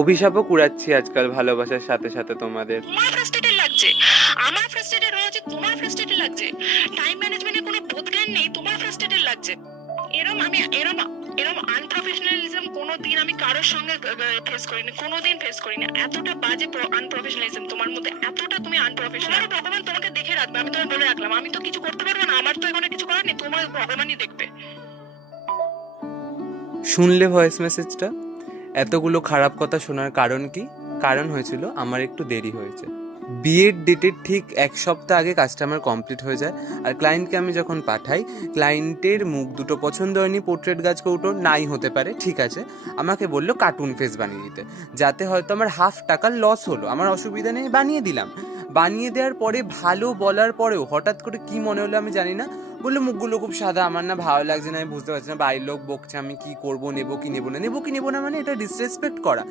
অভিশাপও কুড়াচ্ছি আজকাল ভালোবাসার সাথে সাথে তোমাদের। তোমার ফ্রাস্ট্রেটেড লাগছে। আমার ফ্রাস্ট্রেটেড তোমার ফ্রাস্ট্রেটেড লাগছে। টাইম কোনো বোধজ্ঞান নেই তোমার ফ্রাস্ট্রেটেড লাগছে। এরম আমি এরম এরম আনপ্রফেশনালিজম কোনোদিন আমি কারোর সঙ্গে ফেস করিনি কোনোদিন ফেস করিনি। এতটা বাজে আনপ্রফেশনালিজম তোমার মধ্যে এতটা তুমি আনপ্রফেশনাল ভগবান তোমাকে দেখে রাখবে আমি তোমায় বলে রাখলাম। আমি তো কিছু করতে পারব না আমার তো এখানে কিছু করার নেই তোমার ভগবানই দেখবে। শুনলে ভয়েস মেসেজটা এতগুলো খারাপ কথা শোনার কারণ কি? কারণ হয়েছিল আমার একটু দেরি হয়েছে। বিয়ের ডেটের ঠিক এক সপ্তাহ আগে কাজটা আমার কমপ্লিট হয়ে যায় আর ক্লায়েন্টকে আমি যখন পাঠাই ক্লায়েন্টের মুখ দুটো পছন্দ হয়নি পোর্ট্রেট গাছ কৌটো নাই হতে পারে, ঠিক আছে। আমাকে বলল কার্টুন ফেস বানিয়ে দিতে, যাতে হয়তো আমার হাফ টাকার লস হলো, আমার অসুবিধা নেই, বানিয়ে দিলাম। বানিয়ে দেওয়ার পরে ভালো বলার পরেও হঠাৎ করে কি মনে হলো আমি জানি না। বলল, মুখগুলো খুব সাদা, আমার না ভালো লাগছে না, আমি বুঝতে পারছি না বাড়ির লোক বকছে, আমি কি করব, নেব কি নেব না? নেব কি নেব না মানে এটা ডিসরেসপেক্ট করা।